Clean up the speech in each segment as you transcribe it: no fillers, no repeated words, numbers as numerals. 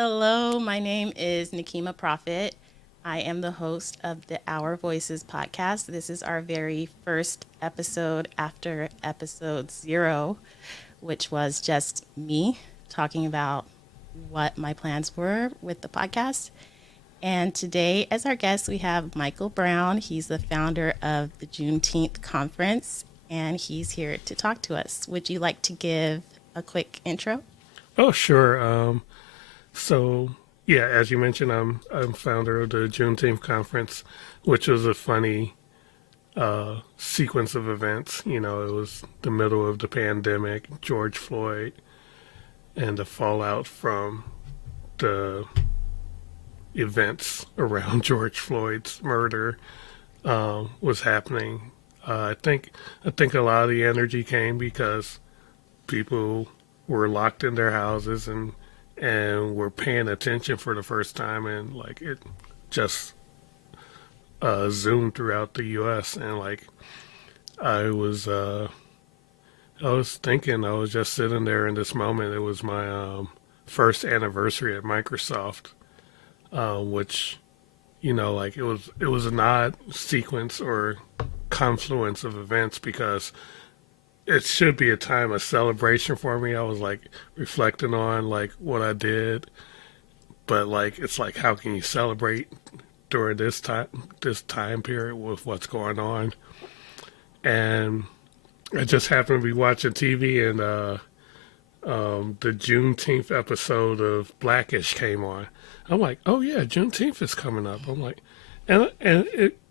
Hello, my name is Nikema Prophet. I am the host of the Our Voices podcast. This is our very first episode after episode 0, which was just me talking about what my plans were with the podcast. And today, as our guest, we have Michael Brown. He's the founder of the Juneteeth Conference, and he's here to talk to us. Would you like to give a quick intro? Oh, sure. So, yeah, as you mentioned, I'm founder of the Juneteenth Conference, which was a funny sequence of events. It was the middle of the pandemic, George Floyd, and the fallout from the events around George Floyd's murder was happening. I think a lot of the energy came because people were locked in their houses and were paying attention for the first time, and like it just zoomed throughout the U.S. and like I was uh, I was thinking, I was just sitting there in this moment. It was my first anniversary at Microsoft, which like it was an odd sequence or confluence of events because it should be a time of celebration for me. I was like reflecting on like what I did, but like it's like how can you celebrate during this time period with what's going on? And I just happened to be watching TV and the Juneteenth episode of Blackish came on. I'm like, oh yeah, Juneteenth is coming up. I'm like, and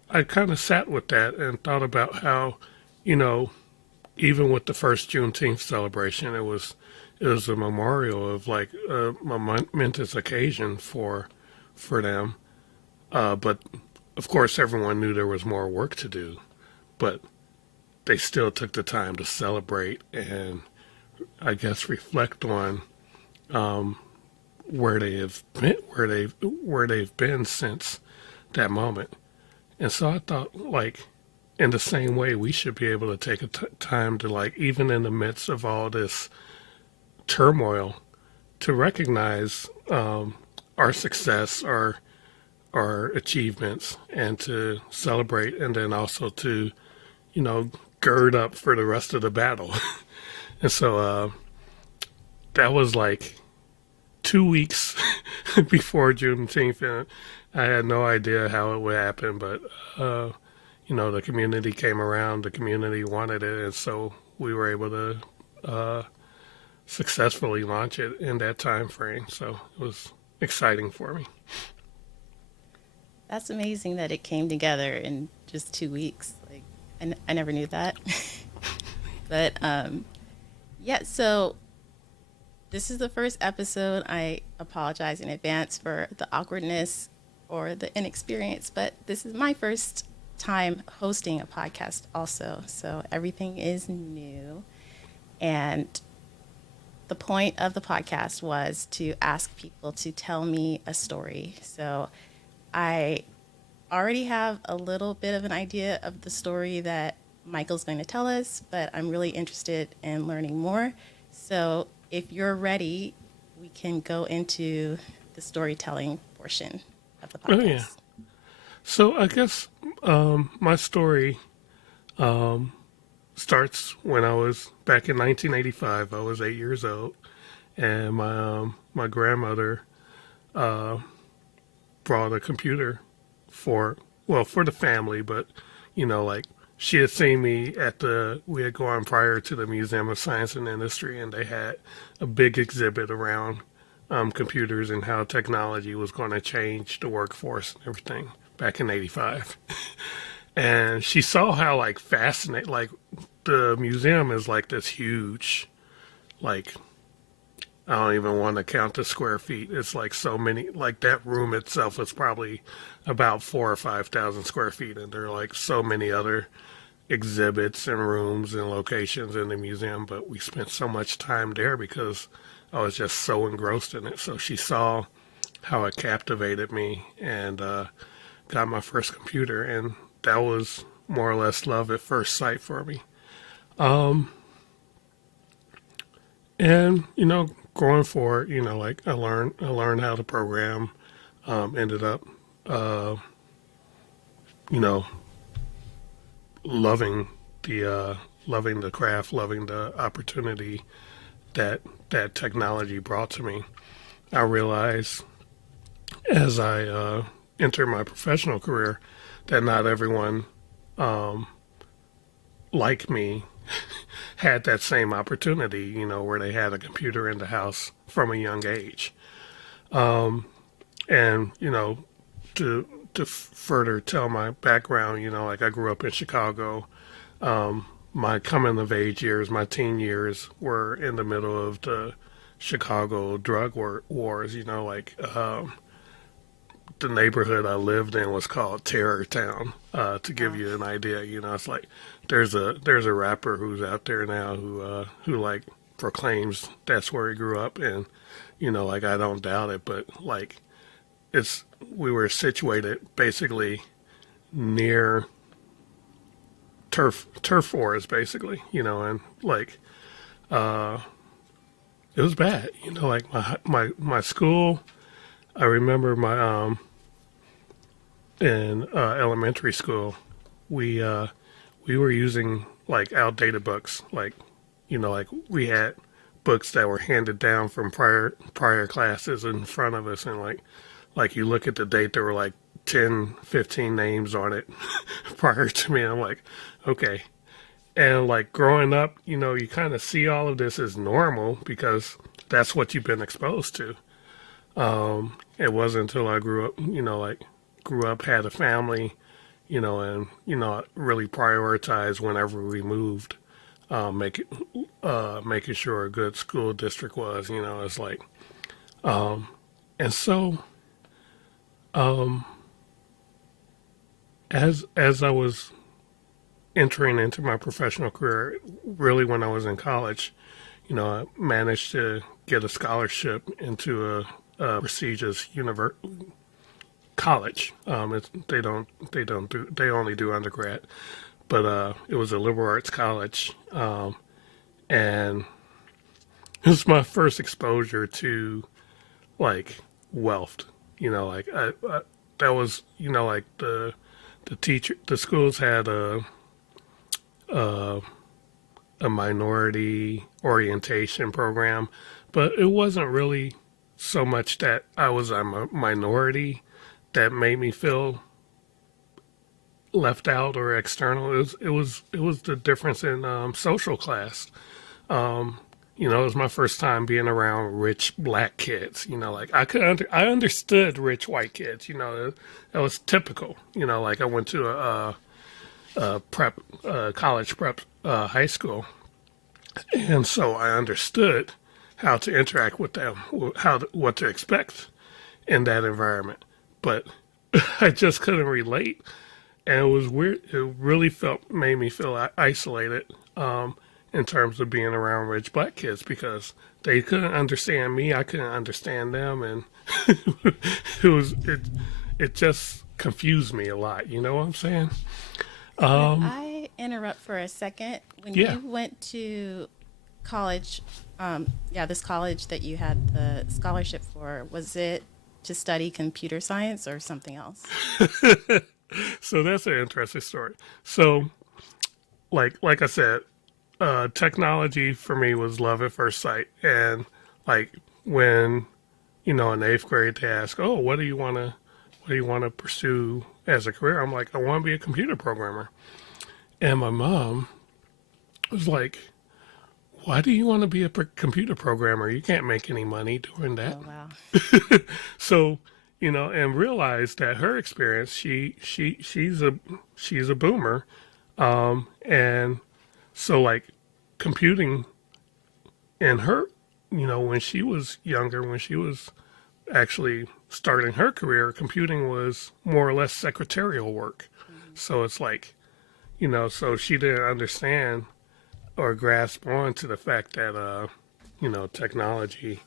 I kind of sat with that and thought about how, you know, even with the first Juneteenth celebration, it was a memorial of like a momentous occasion for them. But of course, everyone knew there was more work to do, but they still took the time to celebrate and I guess reflect on um, where they have been, where they've been since that moment. And so I thought, like, in the same way, we should be able to take time to, like, even in the midst of all this turmoil, to recognize our success, our achievements, and to celebrate, and then also to, gird up for the rest of the battle. And so that was like 2 weeks before Juneteenth, and I had no idea how it would happen, but the community came around, the community wanted it, and so we were able to successfully launch it in that time frame. So it was exciting for me. That's amazing that it came together in just 2 weeks. Like, I never knew that. But yeah, so this is the first episode. I apologize in advance for the awkwardness or the inexperience, but this is my first time hosting a podcast also. So everything is new. And the point of the podcast was to ask people to tell me a story. So I already have a little bit of an idea of the story that Michael's going to tell us, but I'm really interested in learning more. So if you're ready, we can go into the storytelling portion of the Oh yeah. podcast. So I guess my story starts when I was back in 1985. I was 8 years old, and my grandmother uh, brought a computer for for the family, but like she had seen me we had gone prior to the Museum of Science and Industry, and they had a big exhibit around computers and how technology was going to change the workforce and everything back in '85. And she saw how like fascinating, like the museum is like this huge, like I don't even want to count the square feet. It's like so many, like that room itself is probably about 4 or 5 thousand square feet, and there are like so many other exhibits and rooms and locations in the museum. But we spent so much time there because I was just so engrossed in it. So she saw how it captivated me and got my first computer, and that was more or less love at first sight for me. Um, and going forward, like I learned how to program. Ended up, uh, you know, loving loving the craft, loving the opportunity that that technology brought to me. I realized as I entered my professional career that not everyone um, like me had that same opportunity, where they had a computer in the house from a young age. And, to further tell my background, like I grew up in Chicago. My coming of age years, my teen years, were in the middle of the Chicago drug wars. The neighborhood I lived in was called Terror Town. To give Wow. you an idea, it's like there's a rapper who's out there now who like proclaims that's where he grew up, and like I don't doubt it, but like it's we were situated basically near turf wars, basically, and like it was bad, like my school. I remember my in elementary school, we we were using like outdated books, like like we had books that were handed down from prior classes in front of us, and like you look at the date, there were like 10, 15 names on it prior to me. I'm like, okay. And like growing up, you kind of see all of this as normal because that's what you've been exposed to. It wasn't until I grew up, grew up, had a family, and really prioritized whenever we moved, make it, making sure a good school district was, it's like, and so as I was entering into my professional career, really when I was in college, I managed to get a scholarship into a prestigious college. They only do undergrad, but it was a liberal arts college, and it was my first exposure to like wealth. Like that was like the schools had a a minority orientation program, but it wasn't really so much that I was a minority that made me feel left out or external. It was the difference in social class. It was my first time being around rich black kids. Like I understood rich white kids. That was typical. Like I went to a prep college prep high school, and so I understood how to interact with them, what to expect in that environment. But I just couldn't relate, and it was weird. It really made me feel isolated in terms of being around rich black kids because they couldn't understand me, I couldn't understand them, and it just confused me a lot. You know what I'm saying? Could Um, I interrupt for a second? When yeah. you went to college, yeah, this college that you had the scholarship for, was it to study computer science or something else? So that's an interesting story. So, like I said, technology for me was love at first sight, and like when in eighth grade they ask, "Oh, what do you want to pursue as a career?" I'm like, "I want to be a computer programmer." And my mom was like, "Why do you want to be a computer programmer? You can't make any money doing that." Oh, wow. So, and realized that her experience, she's a boomer, and so like computing in her, when she was younger, when she was actually starting her career, computing was more or less secretarial work. Hmm. So it's like, so she didn't understand or grasp on to the fact that, technology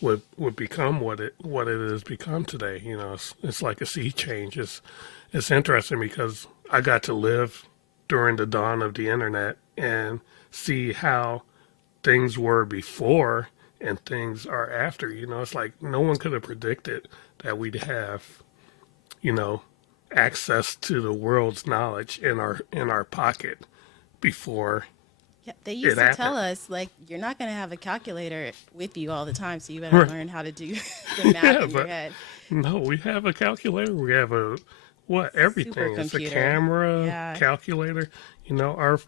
would become what it has become today. It's like a sea change. It's interesting because I got to live during the dawn of the internet and see how things were before and things are after. It's like no one could have predicted that we'd have, you know, access to the world's knowledge in our pocket before Yeah, they it used to tell happened. us like you're not going to have a calculator with you all the time, so you better Right. learn how to do the math Yeah, in your but head. no, we have a calculator. We have a what? Everything. It's a Supercomputer. camera, Yeah. calculator. Our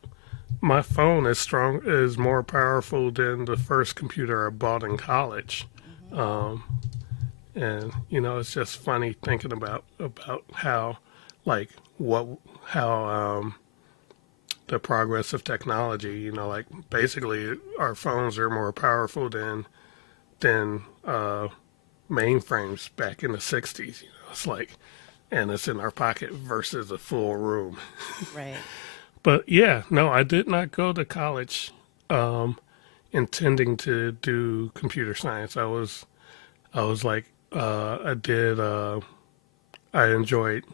my phone is more powerful than the first computer I bought in college. Hmm. Um, and it's just funny thinking about how, like, what how the progress of technology. Like basically our phones are more powerful than mainframes back in the '60s. It's like, and it's in our pocket versus a full room. Right. But yeah, no, I did not go to college um, intending to do computer science. I was like, I enjoyed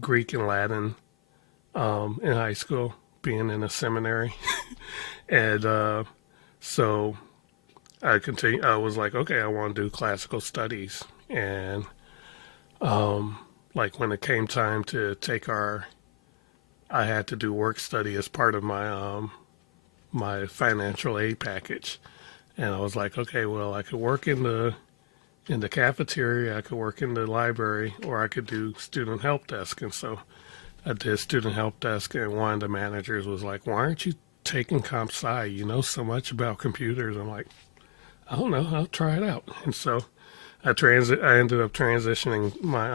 Greek and Latin in high school, being in a seminary, and so I continue. I was like, okay, I want to do classical studies, and like when it came time to take I had to do work study as part of my financial aid package, and I was like, okay, well, I could work in the cafeteria, I could work in the library, or I could do student help desk. And so I did student help desk, and one of the managers was like, why aren't you taking comp sci? You know so much about computers. I'm like, I don't know, I'll try it out. And so I ended up transitioning my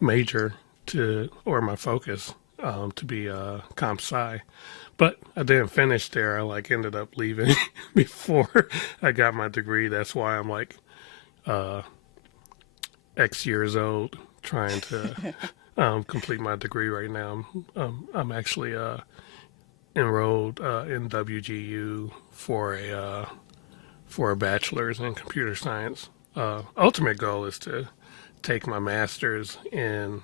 major or my focus to be comp sci. But I didn't finish there. I like ended up leaving before I got my degree. That's why I'm like uh, X years old trying to complete my degree right now. I'm actually enrolled in WGU for a bachelor's in computer science. Ultimate goal is to take my master's in,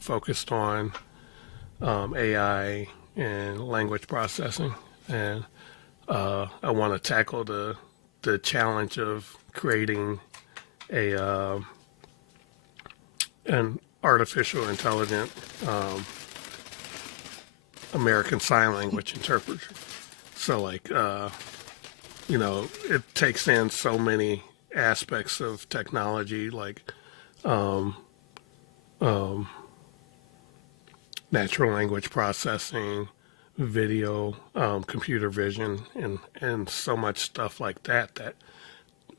focused on AI and language processing, and I want to tackle the challenge of creating a an artificial intelligent American Sign Language interpreter. So like it takes in so many aspects of technology, like um, um, natural language processing, video, computer vision, and so much stuff like that. That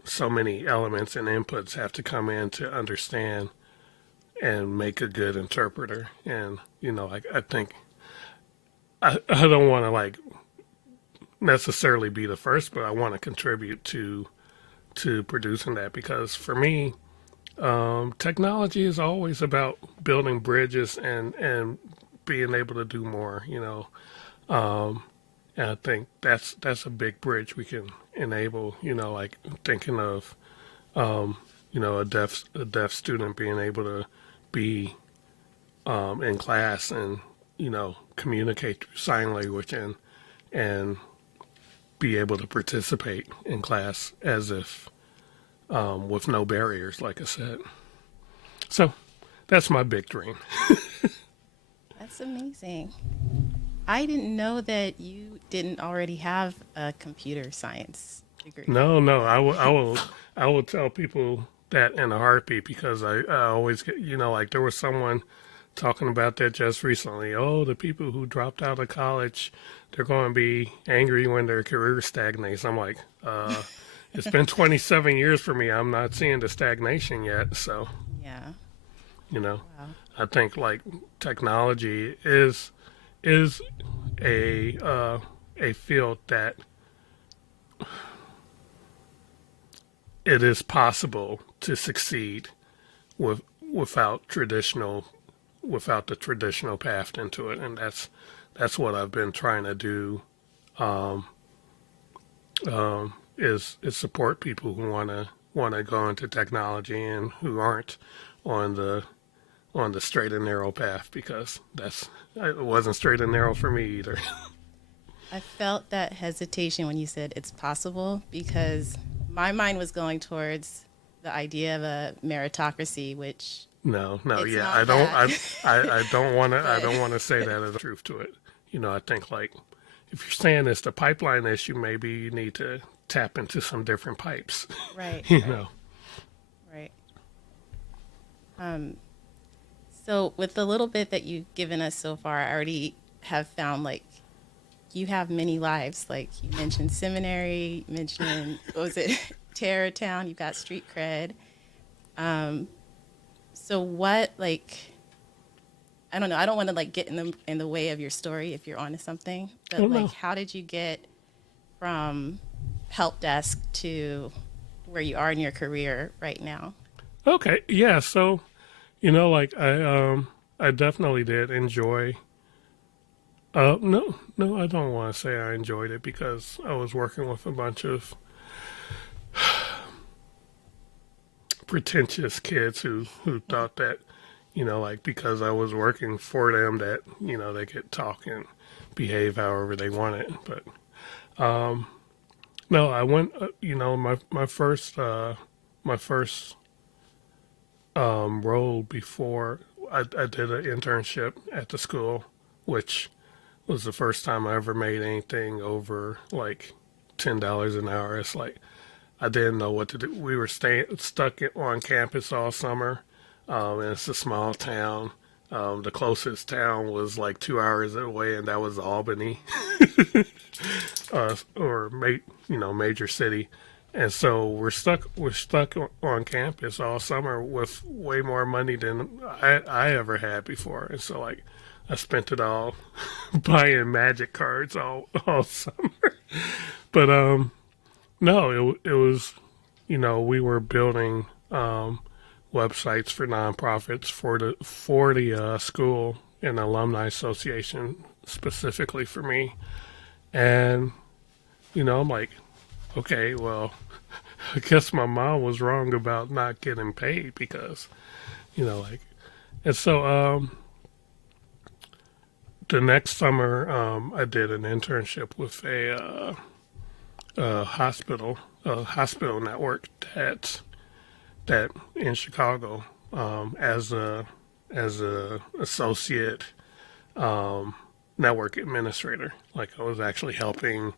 so many elements and inputs have to come in to understand and make a good interpreter. And I think I don't want to like necessarily be the first, but I want to contribute to producing that, because for me, technology is always about building bridges and being able to do more. And I think that's a big bridge we can enable. Like thinking of a deaf student being able to be in class and communicate through sign language and be able to participate in class as if with no barriers, like I said. So that's my big dream. That's amazing. I didn't know that you didn't already have a computer science degree. No, no, I will tell people that in a heartbeat, because I always get, like there was someone talking about that just recently. Oh, the people who dropped out of college, they're going to be angry when their career stagnates. I'm like, it's been 27 years for me. I'm not seeing the stagnation yet. So, Yeah. you know, Wow. I think like technology is a field that it is possible to succeed with without traditional without the traditional path into it, and that's what I've been trying to do. Um, is support people who want to go into technology and who aren't on on the straight and narrow path because it wasn't straight and narrow for me either. I felt that hesitation when you said it's possible because my mind was going towards the idea of a meritocracy, which No, no, it's yeah, not that. I don't want to, I But don't want to say that as a truth to it. I think like if you're saying it's the pipeline issue, maybe you need to tap into some different pipes. right, you right, know. right. Um, so with the little bit that you've given us so far, I already have found like you have many lives. Like you mentioned seminary, you mentioned what was it, Terror Town. You've got street cred. Um, so what like I don't know. I don't want to like get in the way of your story if you're onto something. Oh But like, no. how did you get from help desk to where you are in your career right now? Okay, yeah. So like I definitely did enjoy. No, no, I don't want to say I enjoyed it because I was working with a bunch of pretentious kids who thought that like because I was working for them that they could talk and behave however they wanted. But no, I went. My first role before I did an internship at the school, which was the first time I ever made anything over like $10 an hour. It's like I didn't know what to do. We were stuck on campus all summer, and it's a small town. The closest town was like 2 hours away, and that was Albany, or major city. And so we're stuck on campus all summer with way more money than I ever had before. And so like I spent it all buying magic cards all summer. But no, it was we were building websites for nonprofits for the school and alumni association specifically for me. And I'm like, okay, well, I guess my mom was wrong about not getting paid because like, and so the next summer I did an internship with a hospital network that in Chicago, as a associate network administrator. Like I was actually helping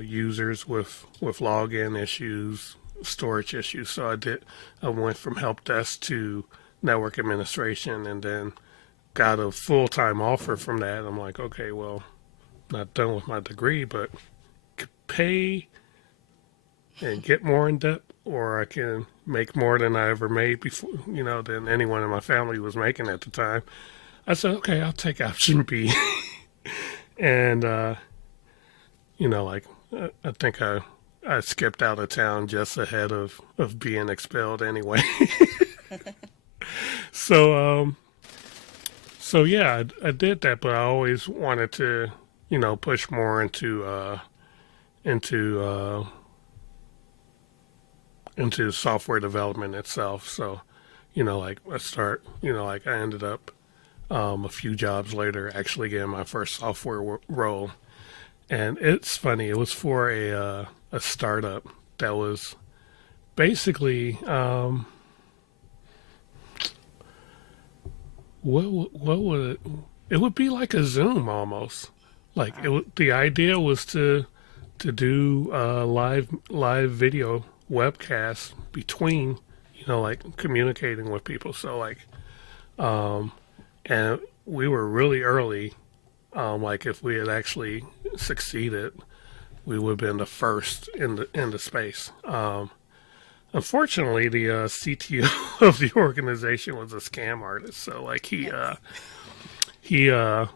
users with login issues, storage issues. So I went from help desk to network administration, and then got a full time offer from that. I'm like, okay, well, not done with my degree, but pay and get more in debt, or I can make more than I ever made before, than anyone in my family was making at the time. I said, okay, I'll take option B. And, like, I think I skipped out of town just ahead of being expelled anyway. So, so yeah, I did that, but I always wanted to, push more into, into software development itself. So, like I ended up a few jobs later actually getting my first software role. And it's funny, it was for a startup that was basically what would it would be like a Zoom almost. Like Wow. the idea was to do live video webcasts between like communicating with people. So like um, and we were really early. Like if we had actually succeeded, we would have been the first in the space. Unfortunately, the CTO of the organization was a scam artist. So like Yikes. he uh,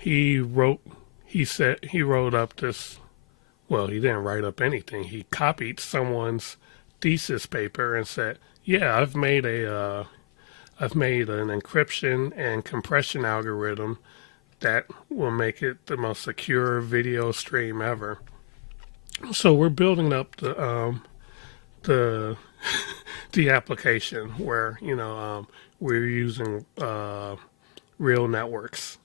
he wrote he wrote up this. Well, he didn't write up anything. He copied someone's thesis paper and said, "Yeah, I've made an encryption and compression algorithm that will make it the most secure video stream ever." So we're building up the the application where we're using Real Networks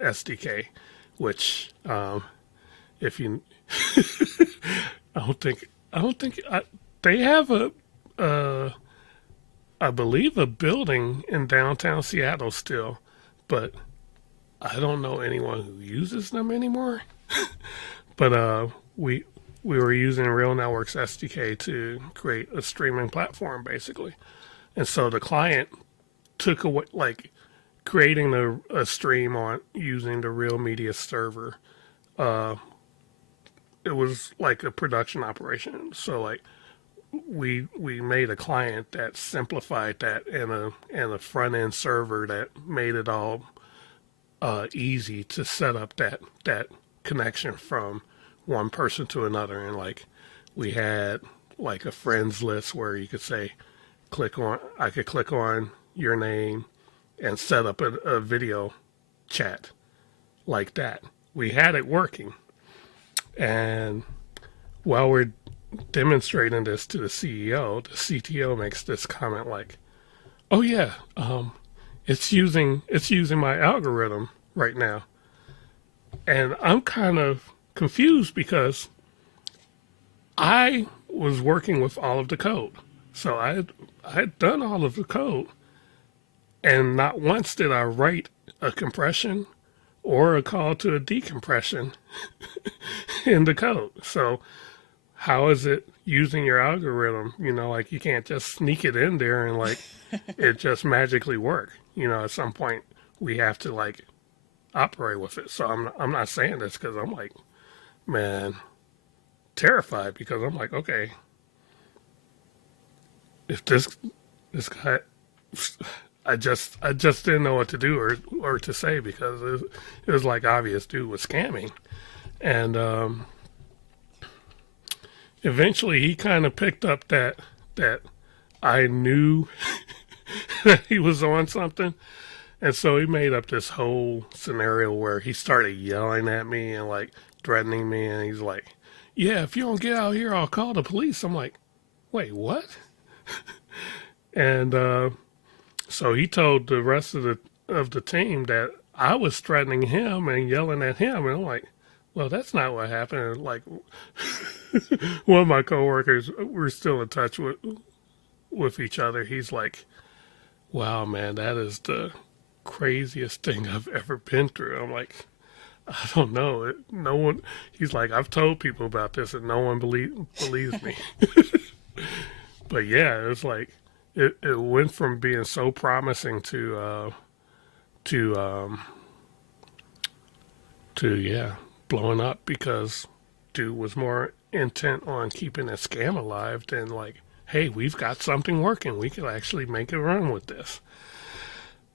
SDK, which if you I don't think they have uh, I believe a building in downtown Seattle still, but I don't know anyone who uses them anymore. But we were using Real Networks SDK to create a streaming platform basically, and so the client took away like creating a stream on using the Real Media server. Uh, it was like a production operation. So like we made a client that simplified that and a front end server that made it all easy to set up that connection from one person to another. And like we had like a friends list where you could say I could click on your name and set up a video chat like that. We had it working, and while we're demonstrating this to the CEO, the CTO makes this comment like, "Oh yeah, it's using my algorithm right now," and I'm kind of confused because I was working with all of the code, so I had done all of the code, and not once did I write a compression or a call to a decompression in the code. So how is it using your algorithm? Like you can't just sneak it in there and like it just magically work. At some point we have to like operate with it. So I'm not saying this because I'm like, man, terrified because I'm like, okay, if this guy, I just didn't know what to do or to say because it was like obvious dude was scamming, and eventually he kind of picked up that I knew that he was on something, and so he made up this whole scenario where he started yelling at me and like threatening me, and he's like, "Yeah, if you don't get out here, I'll call the police." I'm like, "Wait, what?" And so he told the rest of the team that I was threatening him and yelling at him, and I'm like, "Well, that's not what happened." Like one of my coworkers, we're still in touch with each other. He's like, "Wow, man, that is the craziest thing I've ever been through." I'm like, "I don't know. No one." He's like, "I've told people about this, and no one believes me." But yeah, it's like it went from being so promising to yeah, blowing up because dude was more intent on keeping a scam alive than like, hey, we've got something working. We could actually make a run with this.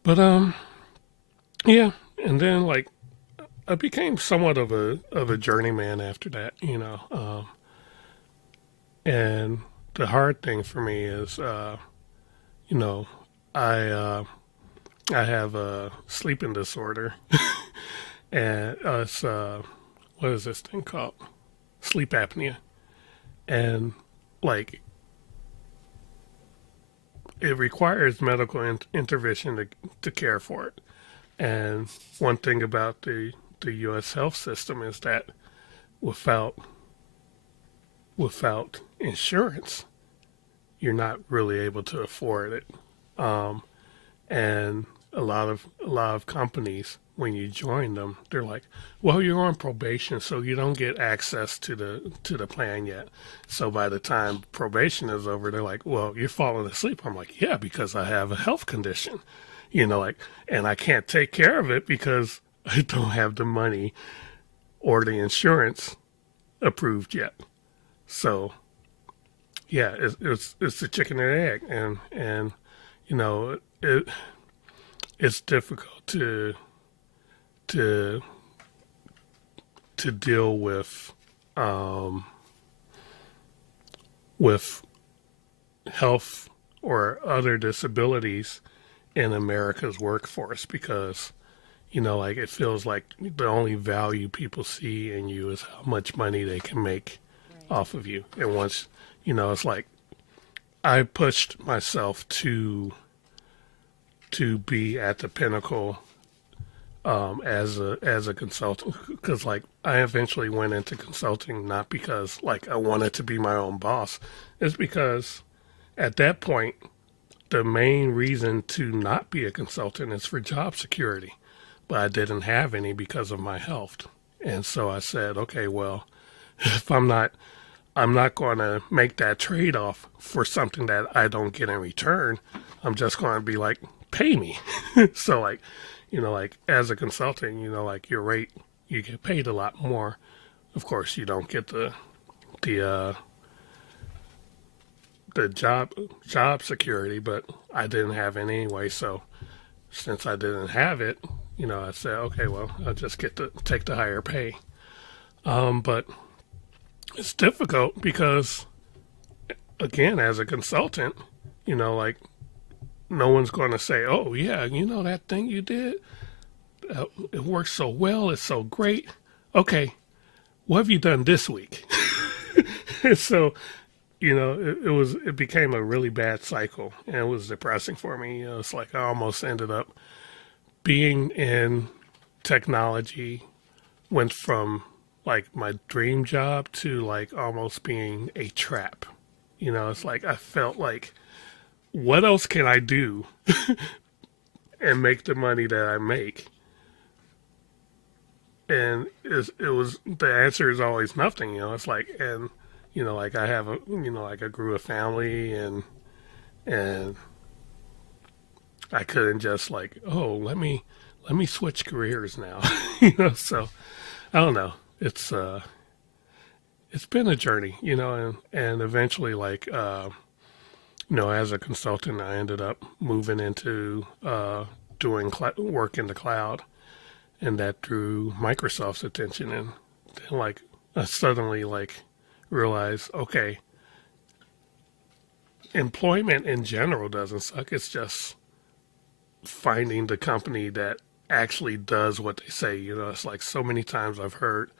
But yeah, and then like I became somewhat of a journeyman after that, and the hard thing for me is, you know, I I have a sleeping disorder, and it's what is this thing called? Sleep apnea, and like it requires medical intervention to care for it. And one thing about the U.S. health system is that without insurance, you're not really able to afford it. Um, and a lot of companies, when you join them, they're like, "Well, you're on probation, so you don't get access to the plan yet." So by the time probation is over, they're like, "Well, you're falling asleep." I'm like, "Yeah, because I have a health condition, like, and I can't take care of it because I don't have the money or the insurance approved yet." So yeah, it's the chicken and egg, and it's difficult to to deal with health or other disabilities in America's workforce because like it feels like the only value people see in you is how much money they can make Right. off of you. And once it's like I pushed myself to be at the pinnacle as a consultant, because like I eventually went into consulting not because like I wanted to be my own boss. It's because at that point the main reason to not be a consultant is for job security, but I didn't have any because of my health. And so I said, okay, well, if I'm not going to make that trade off for something that I don't get in return. I'm just going to be like, pay me. So like, like as a consultant, like your rate, you get paid a lot more. Of course, you don't get the the job security, but I didn't have it anyway. So since I didn't have it, I said, okay, well, I'll just get to take the higher pay. But it's difficult because, again, as a consultant, like no one's going to say, oh, yeah, that thing you did, it works so well, it's so great. Okay, what have you done this week? And so, it became a really bad cycle and it was depressing for me. It's like I almost ended up being in technology, went from like my dream job to like almost being a trap. It's like I felt like, what else can I do and make the money that I make? And it was the answer is always nothing. It's like, and like I have like I grew a family, and I couldn't just like, oh, let me switch careers now. So I don't know. It's been a journey, and eventually like as a consultant, I ended up moving into doing work in the cloud, and that drew Microsoft's attention. And then, like, I suddenly like realized, okay, employment in general doesn't suck. It's just finding the company that actually does what they say. It's like so many times I've heard,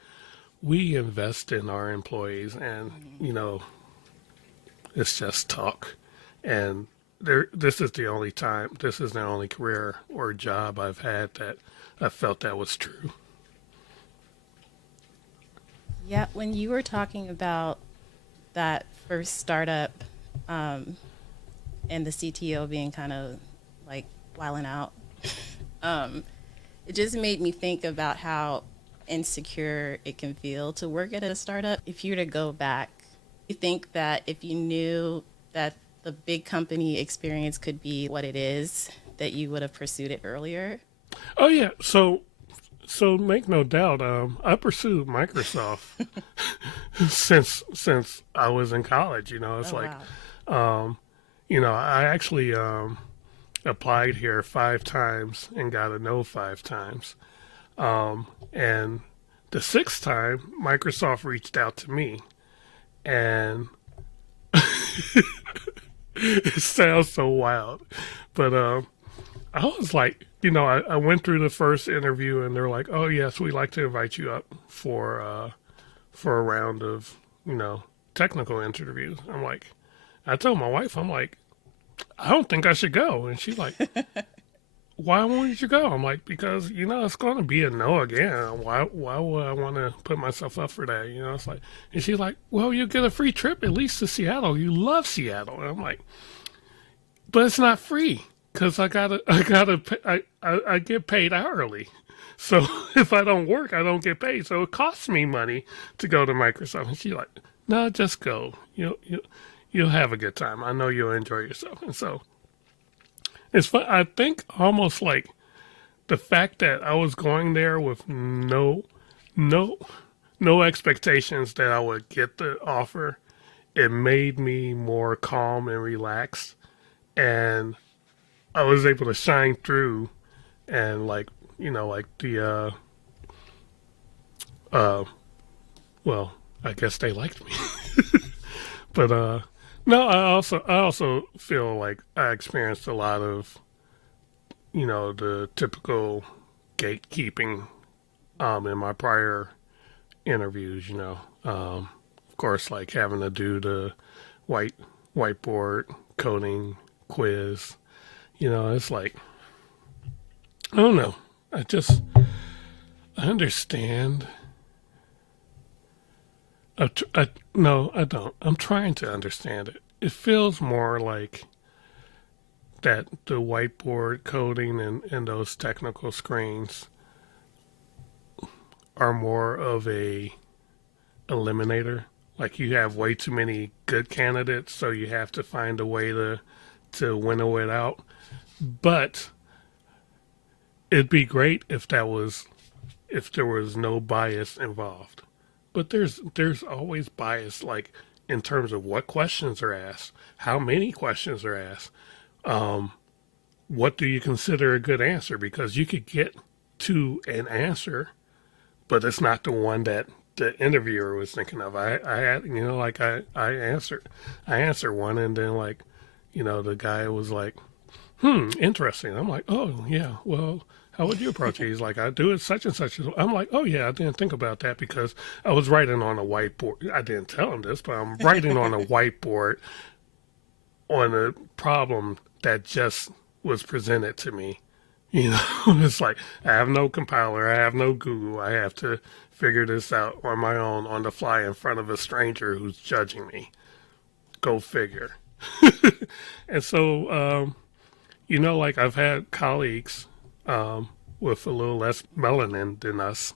we invest in our employees, and it's just talk. And this is the only time, this is the only career or job I've had that I felt that was true. Yeah, when you were talking about that first startup, um, and the CTO being kind of like wilding out, um, it just made me think about how insecure it can feel to work at a startup. If you were to go back, you think that if you knew that the big company experience could be what it is, that you would have pursued it earlier? Oh yeah, so make no doubt, I pursued Microsoft since I was in college. It's Oh, like, wow. um, I actually applied here 5 times and got a no 5 times. And the sixth time, Microsoft reached out to me, and it sounds so wild, but I was like, I went through the first interview, and they're like, "Oh yes, we'd like to invite you up for a round of technical interviews." I'm like, I told my wife, I'm like, I don't think I should go, and she's like, why won't you go? I'm like, because it's going to be a no again. Why would I want to put myself up for that? It's like, and she's like, well, you get a free trip at least to Seattle. You love Seattle, and I'm like, but it's not free because I get paid hourly. So if I don't work, I don't get paid. So it costs me money to go to Microsoft. And she's like, no, just go. You'll have a good time. I know you'll enjoy yourself. And so it's fun. I think almost like the fact that I was going there with no, no expectations that I would get the offer, it made me more calm and relaxed, and I was able to shine through, and like like the uh well, I guess they liked me. But no, I also feel like I experienced a lot of the typical gatekeeping in my prior interviews. Of course, like having to do the white whiteboard, coding, quiz. It's like, I don't know. I understand. No, I don't. I'm trying to understand it. It feels more like that the whiteboard coding and those technical screens are more of a eliminator. Like you have way too many good candidates, so you have to find a way to winnow it out. But it'd be great if there was no bias involved. But there's always bias, like in terms of what questions are asked, how many questions are asked, um, what do you consider a good answer? Because you could get to an answer, but it's not the one that the interviewer was thinking of. I had, like I answered one, and then like, the guy was like, interesting. I'm like, oh yeah, well, how would you approach it? He's like, I do it such and such. I'm like, oh yeah, I didn't think about that because I was writing on a whiteboard. I didn't tell him this, but I'm writing on a whiteboard on a problem that just was presented to me. It's like I have no compiler, I have no Google. I have to figure this out on my own on the fly in front of a stranger who's judging me. Go figure. And so, like I've had colleagues with a little less melanin than us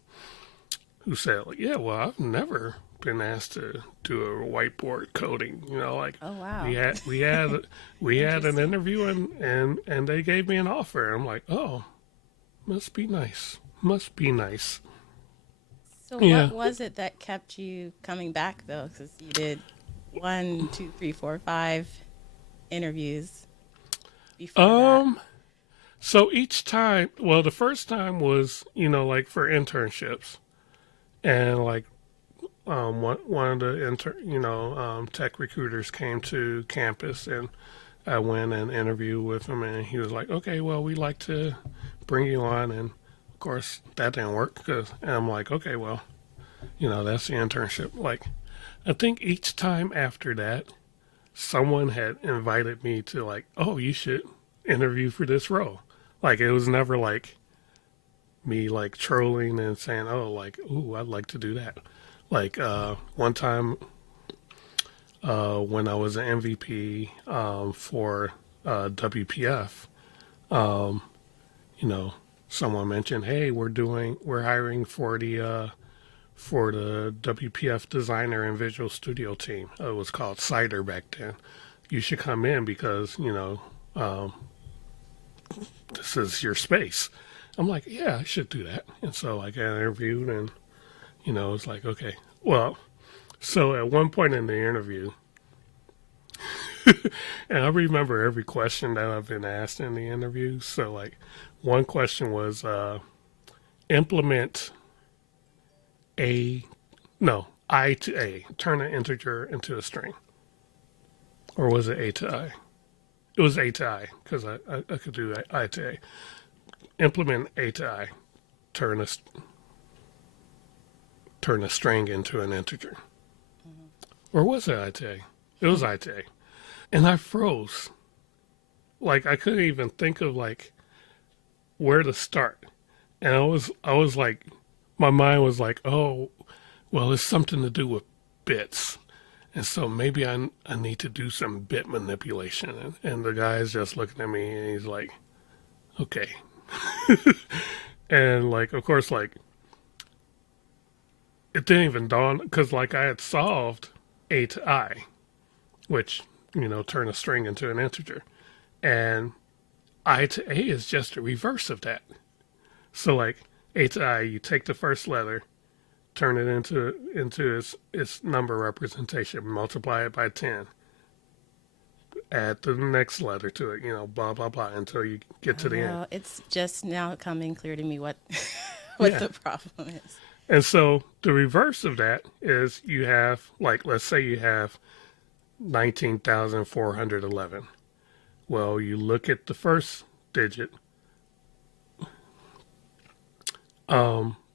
who said, like, yeah, well, I've never been asked to do a whiteboard coding. Like Oh wow. we had an interview and they gave me an offer. I'm like, oh, must be nice. Must be nice. So Yeah. what was it that kept you coming back though? Because you did one, two, three, four, five interviews before that. Um. So each time, well, the first time was like for internships, and like one of the tech recruiters came to campus, and I went and interviewed with him, and he was like, okay, well, we'd like to bring you on, and of course that didn't work and I'm like, okay, well, that's the internship. Like, I think each time after that, someone had invited me to like, oh, you should interview for this role. Like it was never like me like trolling and saying, oh, like, ooh, I'd like to do that. Like one time when I was an MVP for WPF, um, you know, someone mentioned, hey, we're hiring for the WPF designer and visual studio team. It was called Cider back then. You should come in because um, this is your space. I'm like, yeah, I should do that. And so I got interviewed, and it's like, okay, well, so at one point in the interview, and I remember every question that I've been asked in the interview. So like, one question was implement a no I to A, turn an integer into a string, or was it A to I? It was A to I because I could do I to A. Implement A to I, turn a turn a string into an integer, or was it I to A? It was I to A, and I froze. Like I couldn't even think of like where to start, and I was like, my mind was like, oh, well, it's something to do with bits. And so maybe I need to do some bit manipulation. And the guy's just looking at me and he's like, okay. And like, of course, like, it didn't even dawn because like I had solved A to I, which, turn a string into an integer. And I to A is just the reverse of that. So like A to I, you take the first letter, turn it into its number representation, multiply it by 10, add the next letter to it, blah blah blah until you get I to the end. know it's just now coming clear to me what what Yeah. the problem is. And so the reverse of that is you have like, let's say you have 19,411. Well, you look at the first digit.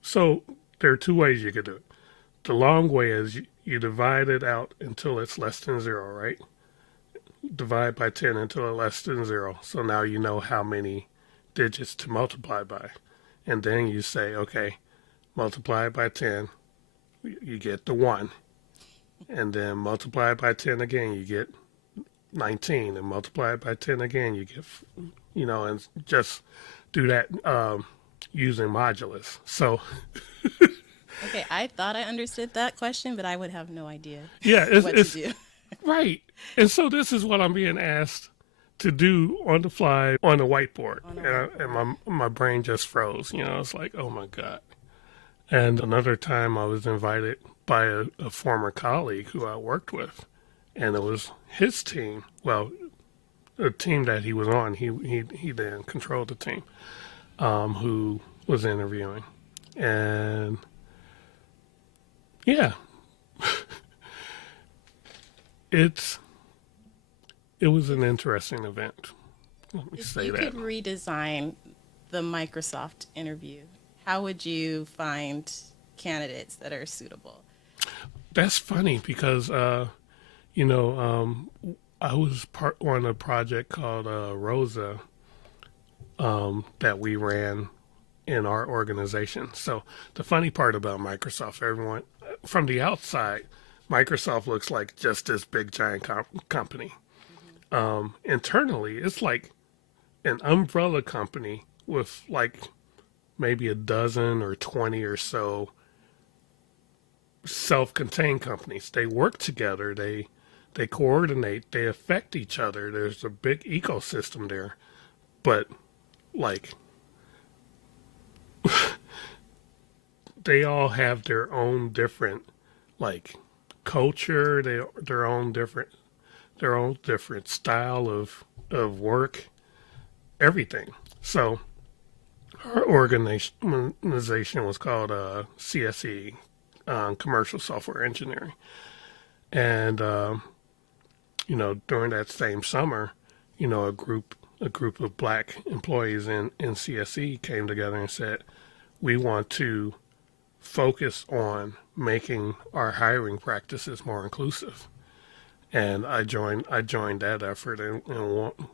So there are two ways you could do it. The long way is you divide it out until it's less than zero, right? divide by 10 until it less than 0. So now you know how many digits to multiply by. And then you say, okay, multiply by 10, you get the 1. And then multiply by 10 again, you get 19. And multiply by 10 again, you get, and just do that using modulus. So, Okay, I thought I understood that question, but I would have no idea yeah, what to do. right. And so this is what I'm being asked to do on the fly on the whiteboard. On a And whiteboard. my brain just froze. It's like, oh my God. And another time I was invited by a former colleague who I worked with, and it was his team. Well, the team that he was on, he then controlled the team, who was interviewing. And yeah, it was an interesting event. Let me If say you that. could redesign the Microsoft interview, how would you find candidates that are suitable? That's funny because you know, I was part on a project called Rosa that we ran in our organization. So the funny part about Microsoft, everyone from the outside, Microsoft looks like just this big giant company. Hmm. Internally, it's like an umbrella company with like maybe a dozen or 20 or so self-contained companies. They work together. They coordinate. They affect each other. There's a big ecosystem there. But like they all have their own different like culture. Their own different style of work. Everything. So our organization was called CSE, Commercial Software Engineering, and during that same summer, a group of black employees in CSE came together and said, we want to focus on making our hiring practices more inclusive. And I joined that effort, and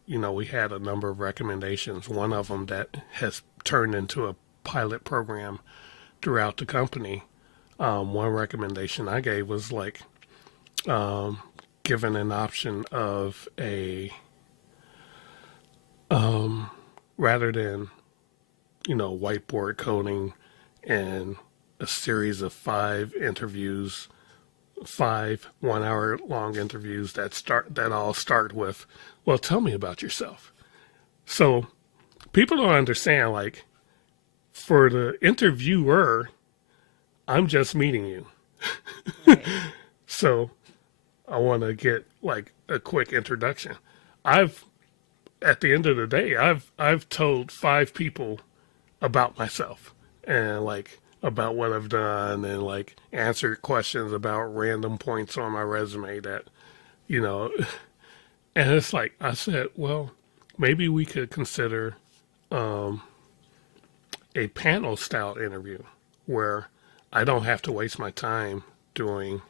we had a number of recommendations. One of them that has turned into a pilot program throughout the company. One recommendation I gave was like given an option of a rather than whiteboard coding and a series of 5 1 hour long interviews that all start with, well, tell me about yourself. So people don't understand, like, for the interviewer, I'm just meeting you. Right. So I want to get like a quick introduction. I've At the end of the day, I've told 5 people about myself and like about what I've done and like answered questions about random points on my resume that you know and it's like I said, well, maybe we could consider a panel style interview where I don't have to waste my time doing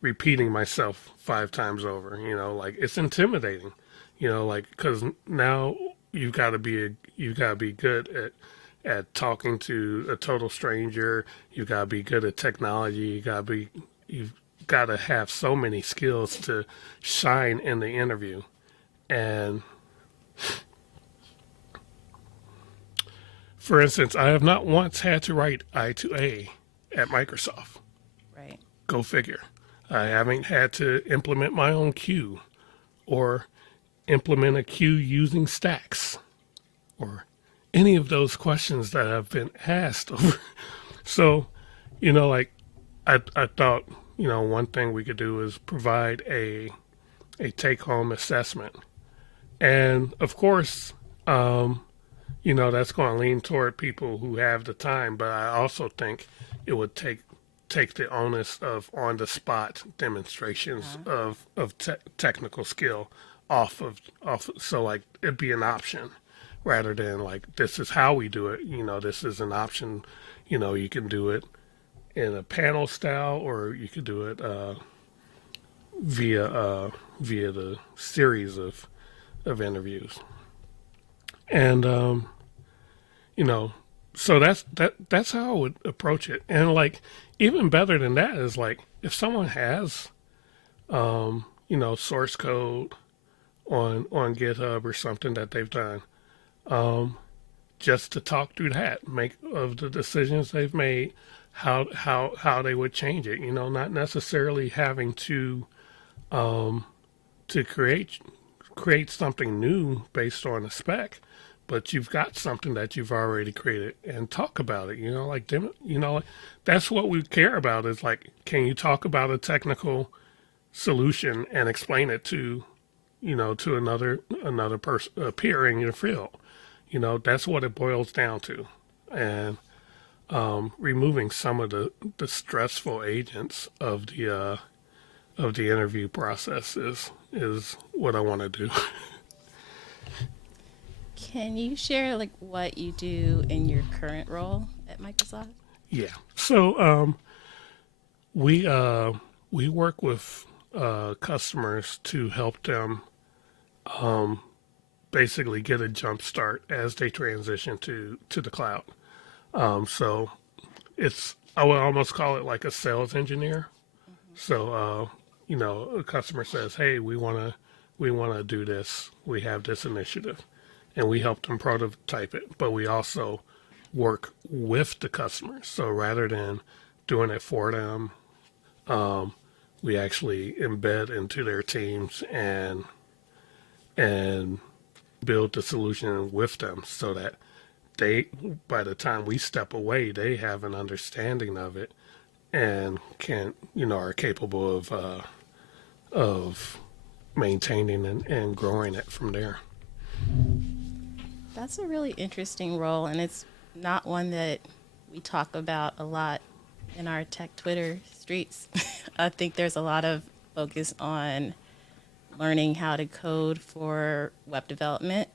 repeating myself 5 times over. Like it's intimidating. Like because now you gotta be good at talking to a total stranger. You gotta be good at technology. You've gotta have so many skills to shine in the interview. And for instance, I have not once had to write I to A at Microsoft. Right. Go figure. I haven't had to implement my own queue or implement a queue using stacks or any of those questions that have been asked over. So, like I thought, one thing we could do is provide a take home assessment. And of course, that's going to lean toward people who have the time, but I also think it would take the onus of on the spot demonstrations Uh-huh. of technical skill off, so like it'd be an option rather than like this is how we do it. This is an option. You can do it in a panel style, or you could do it via the series of interviews. And you know, so that's how I would approach it. And like even better than that is like if someone has source code on GitHub or something that they've done, um, just to talk through that, make of the decisions they've made, how they would change it. Not necessarily having um, to create something new based on a spec, but you've got something that you've already created and talk about it. Like that's what we care about is like, can you talk about a technical solution and explain it to another person, a peer in your field. That's what it boils down to. And removing some of the stressful agents of the interview process is what I want to do. Can you share like what you do in your current role at Microsoft? Yeah. So we work with customers to help them basically get a jump start as they transition to the cloud. So I would almost call it like a sales engineer. So a customer says, "Hey, we wanna do this. We have this initiative," and we help them prototype it. But we also work with the customer. So rather than doing it for them, we actually embed into their teams and build the solution with them so that they, by the time we step away, they have an understanding of it and are capable of maintaining and growing it from there. That's a really interesting role, and it's not one that we talk about a lot in our tech Twitter streets. I think there's a lot of focus on learning how to code for web development,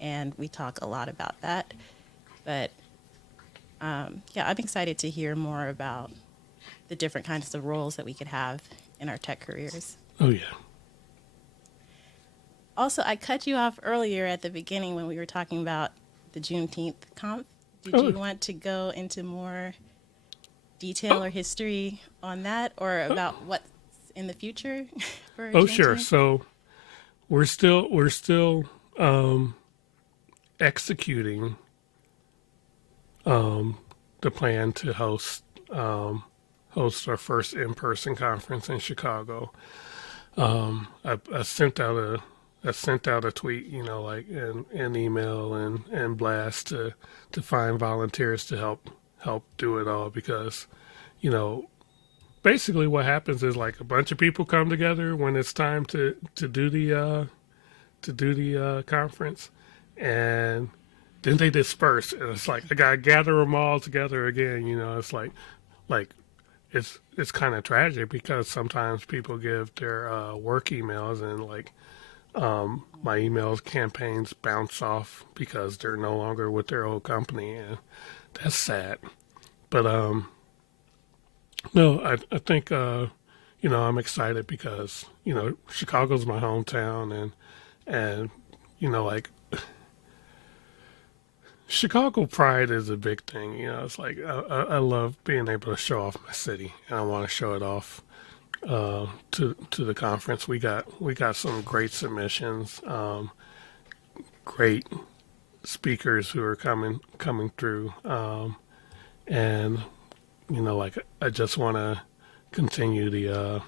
and we talk a lot about that. But yeah, I'm excited to hear more about the different kinds of roles that we could have in our tech careers. Oh yeah. Also, I cut you off earlier at the beginning when we were talking about the Juneteenth conf. Did Oh, you want to go into more detail or history on that, or about what's in the future for sure. Juneteenth? So we're still executing the plan to host our first in-person conference in Chicago. I sent out a tweet, like an email and blast to find volunteers to help do it all because, you know, basically what happens is like a bunch of people come together when it's time to do the conference, and then they disperse, and it's like I gotta gather them all together again. It's like it's kind of tragic because sometimes people give their work emails and like my emails campaigns bounce off because they're no longer with their old company, and that's sad. But no, I think I'm excited because Chicago's my hometown, and like Chicago pride is a big thing. It's like I love being able to show off my city, and I want to show it off to the conference. We got some great submissions, great speakers who are coming through, and like I just want to continue the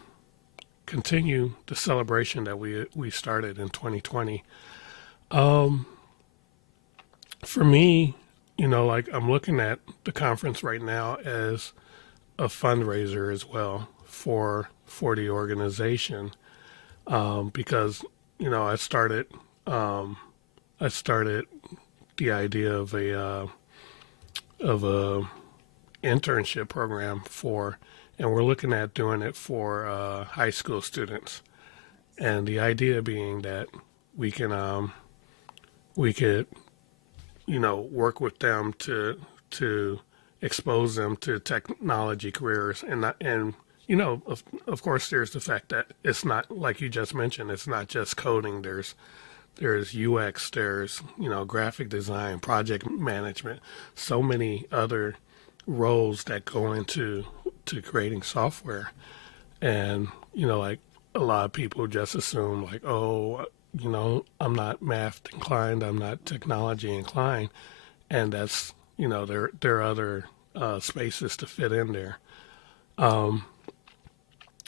celebration that we started in 2020. For me, like I'm looking at the conference right now as a fundraiser as well for the organization, because I started the idea of a internship program and we're looking at doing it for high school students, and the idea being that we could work with them to expose them to technology careers and of course, there's the fact that it's not like you just mentioned. It's not just coding. There's UX. There's graphic design, project management. So many other roles that go into to creating software, and like a lot of people just assume like, oh, I'm not math inclined. I'm not technology inclined, and that's there are other spaces to fit in there.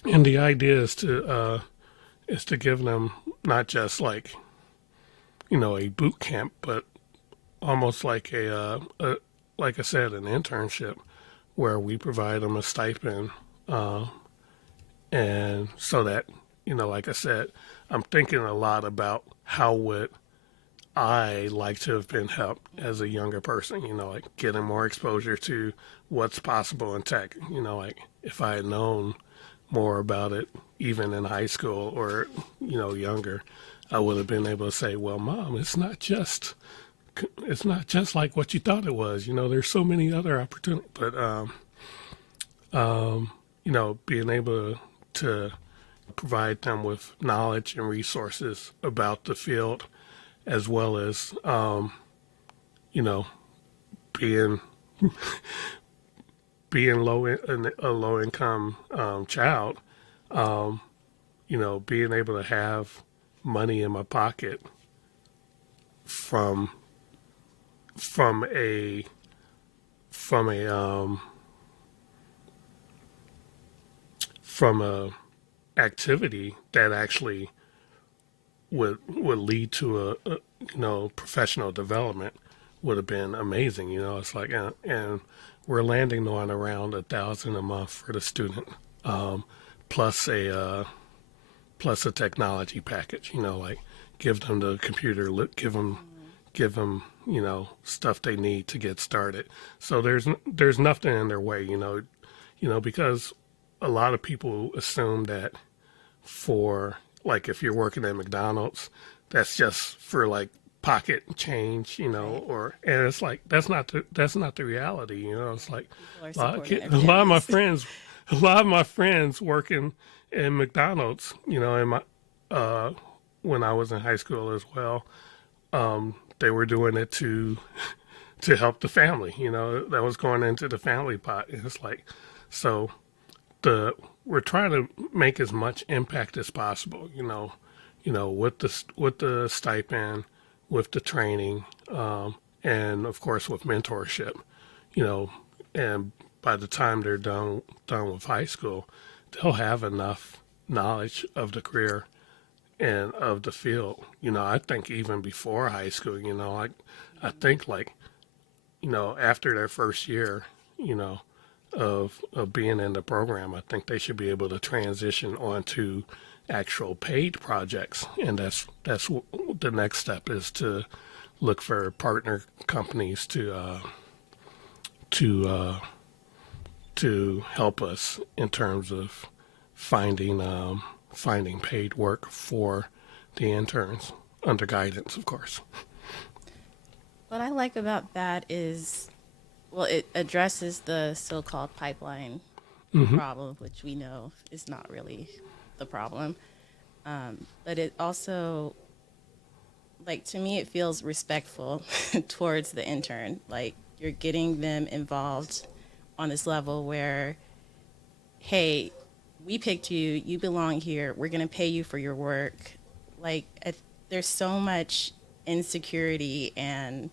And the idea is to give them not just like a boot camp, but almost like a like I said, an internship where we provide them a stipend, uh, and so that like I said, I'm thinking a lot about how would I like to have been helped as a younger person, like getting more exposure to what's possible in tech. Like if I had known more about it, even in high school or, younger, I would have been able to say, well, Mom, it's not just like what you thought it was. There's so many other opportunities. But, being able to provide them with knowledge and resources about the field, as well as, you know, being a low income child, being able to have money in my pocket from from a from a from a activity that actually would lead to a professional development would have been amazing. It's like and we're landing on around 1,000 a month for the student, um, plus a technology package. Like give them the computer, give them stuff they need to get started. So there's nothing in their way. Because a lot of people assume that for like if you're working at McDonald's, that's just for like pocket change, Right. and it's like that's not the reality. It's like People are a lot of supporting kids, their a lot of my families. friends, a lot of my friends working in McDonald's, in my uh, when I was in high school as well. They were doing it to help the family. That was going into the family pot. And it's like so the we're trying to make as much impact as possible. With the stipend, with the training, and of course with mentorship. You know, and by the time they're done with high school, they'll have enough knowledge of the career and of the field. I think even before high school, I think like after their first year, you know, of being in the program, I think they should be able to transition onto actual paid projects, and that's the next step is to look for partner companies to to help us in terms of finding paid work for the interns under guidance, of course. What I like about that is, well, it addresses the so-called pipeline Hmm. problem, which we know is not really the problem. But it also, like, to me, it feels respectful towards the intern. Like, you're getting them involved on this level where, hey, we picked you, you belong here, we're going to pay you for your work. Like, there's so much insecurity and,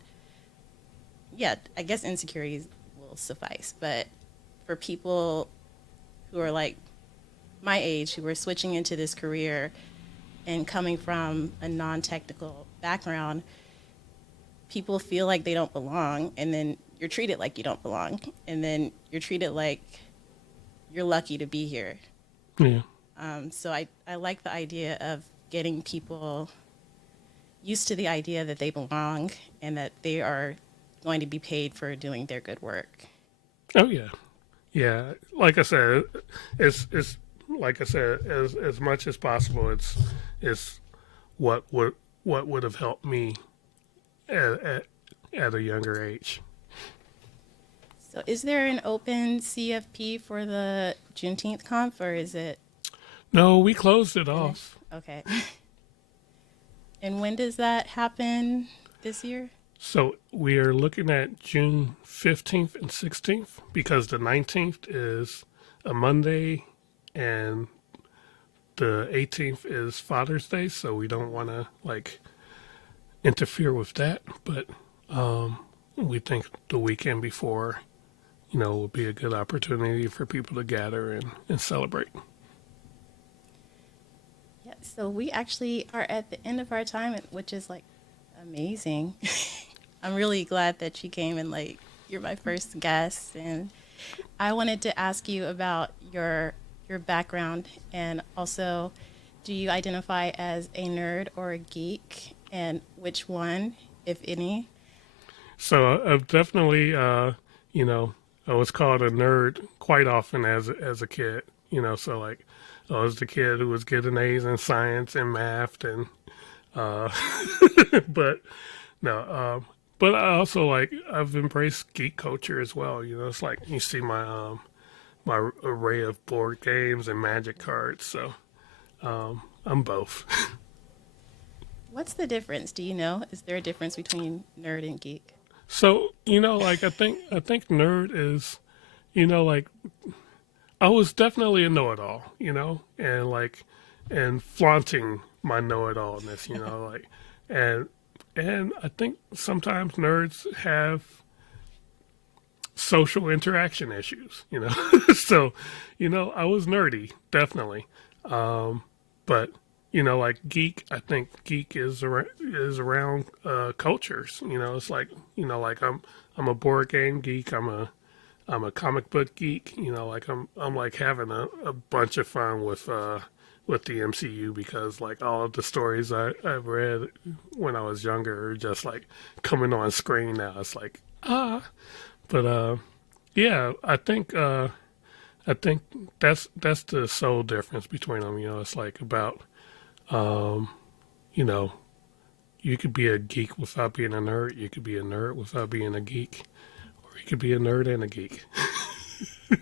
yeah, I guess insecurity will suffice. But for people who are like my age, who are switching into this career and coming from a non technical background, people feel like they don't belong. And then you're treated like you don't belong. And then you're treated like you're lucky to be here. Yeah. So I like the idea of getting people used to the idea that they belong and that they are going to be paid for doing their good work. Oh yeah. Yeah. Like I said, it's like I said, as much as possible, it's what would have helped me at, at a younger age. So is there an open CFP for the Juneteenth conf, or is it No, we closed it finished? off. Okay. And when does that happen this year? So we are looking at June 15th and 16th because the 19th is a Monday and the 18th is Father's Day. So we don't want to like interfere with that. But we think the weekend before, would be a good opportunity for people to gather and celebrate. Yeah, so we actually are at the end of our time, which is like amazing. I'm really glad that you came and like you're my first guest, and I wanted to ask you about your background, and also, do you identify as a nerd or a geek, and which one, if any? So I've definitely, I was called a nerd quite often as a kid. So like I was the kid who was getting A's in science and math, and uh, but no, but I also like I've embraced geek culture as well. It's like you see my array of board games and magic cards. So I'm both. What's the difference? Do you know? Is there a difference between nerd and geek? So like I think nerd is, like I was definitely a know-it-all, and like and flaunting my know-it-allness, like and and I think sometimes nerds have social interaction issues, so I was nerdy definitely, but like geek, I think geek is around cultures. It's like like I'm a board game geek. I'm a comic book geek. Like I'm like having a bunch of fun with the MCU because like all of the stories I've read when I was younger are just like coming on screen now. It's like but yeah, I think that's the sole difference between them. It's like about um, you know, you could be a geek without being a nerd. You could be a nerd without being a geek, or you could be a nerd and a geek. Very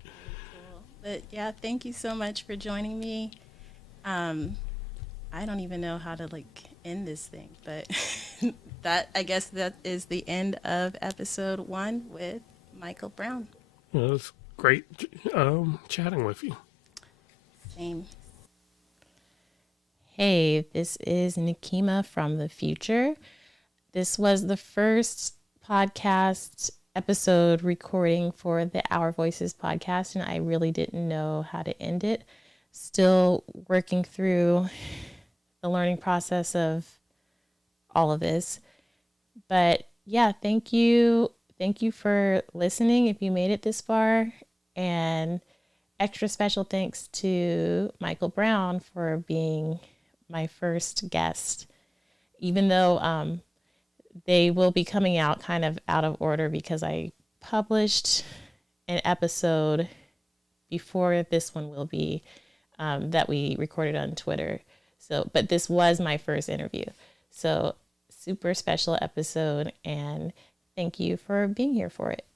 cool. But yeah, thank you so much for joining me. Um, I don't even know how to like end this thing, but that I guess that is the end of episode 1 with Michael Brown. It's great chatting with you. Same. Hey, this is Nikima from the future. This was the first podcast episode recording for the Our Voices podcast, and I really didn't know how to end it. Still working through the learning process of all of this. But yeah, thank you. Thank you for listening if you made it this far. And extra special thanks to Michael Brown for being my first guest, even though they will be coming out kind of out of order because I published an episode before this one will be that we recorded on Twitter. So, but this was my first interview. So super special episode, and thank you for being here for it.